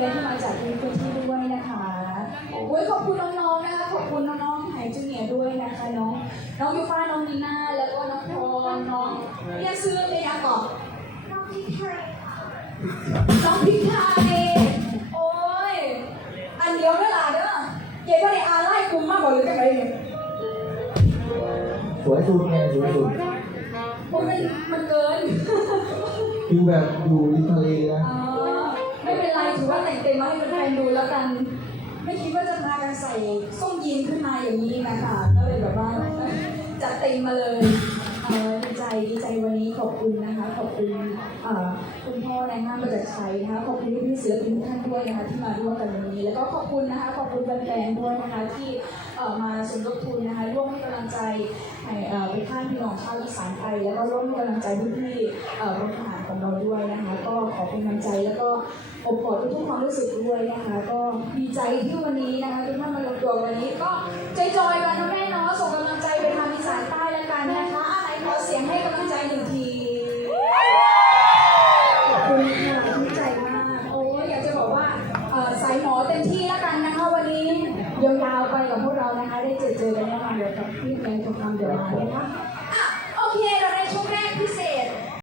ฟนๆที่มาจากทุกพื้นที่ด้วยนะคะโอ้ยขอบคุณน้องๆนะคะขอบคุณน้องๆไฮจูเนียร์ด้วยนะคะน้องน้องยูฟ้าน้องนีน่าแล้วก็น้องพรน้องเรียกชื่อเลยนะก่อนน้องพี่ไทยน้องพี่ไทยโอ้ยอันเดียวเด้อล่ะเด้อเก๋ก็ได้อาไล่กลุ่มมากกว่าหรือจังไรเนี่ยสวยสุดไงสวยสุดโอ้ยมันมันเกินฟิลแบบอยู่ริมทะเลนะ ถือว่าแต่งเต็มมาให้แฟนดูแล้วกัน ไม่คิดว่าจะพากันใส่ส้มยีนขึ้นมาอย่างนี้นะคะก็เลยแบบว่าจัดเต็มมาเลยดีใจดีใจวันนี้ขอบคุณนะคะ ขอบคุณคุณพ่อนายห้างประจักรชัยนะคะขอบคุณพี่ๆศิลปินทุกท่านด้วยนะคะที่มาร่วมกันวันนี้ แล้วก็ขอบคุณนะคะ ขอบคุณแฟนๆด้วยนะคะที่มาสมทบทุนนะคะร่วมให้กำลังใจไปข้างพี่น้องชาวอีสานไทยแล้วก็ร่วมให้กำลังใจพี่ๆพ่อรถทหารของเราด้วยนะคะ ก็ขอเป็นกำลังใจแล้วก็ อบกอดทุกๆความรู้สึกด้วยนะคะ ก็ดีใจที่วันนี้นะคะทุกท่านมารวมตัววันนี้ก็จอยๆกันนะแม่เนาะส่งกำลังใจไปทางอีสานใต้แล้วกันนะคะอะไรขอเสียงให้กำลังใจหนึ่งทีขอบคุณค่ะดีใจมากโอ้ยอยากจะบอกว่าสายหมอเต็มที่แล้วกันนะคะ วันนี้ยาวๆไปกับพวกเรานะคะ ได้เจอเจอกันแน่นอนเดี๋ยวกับพี่เพลงทองคำเดี๋ยวมานะคะ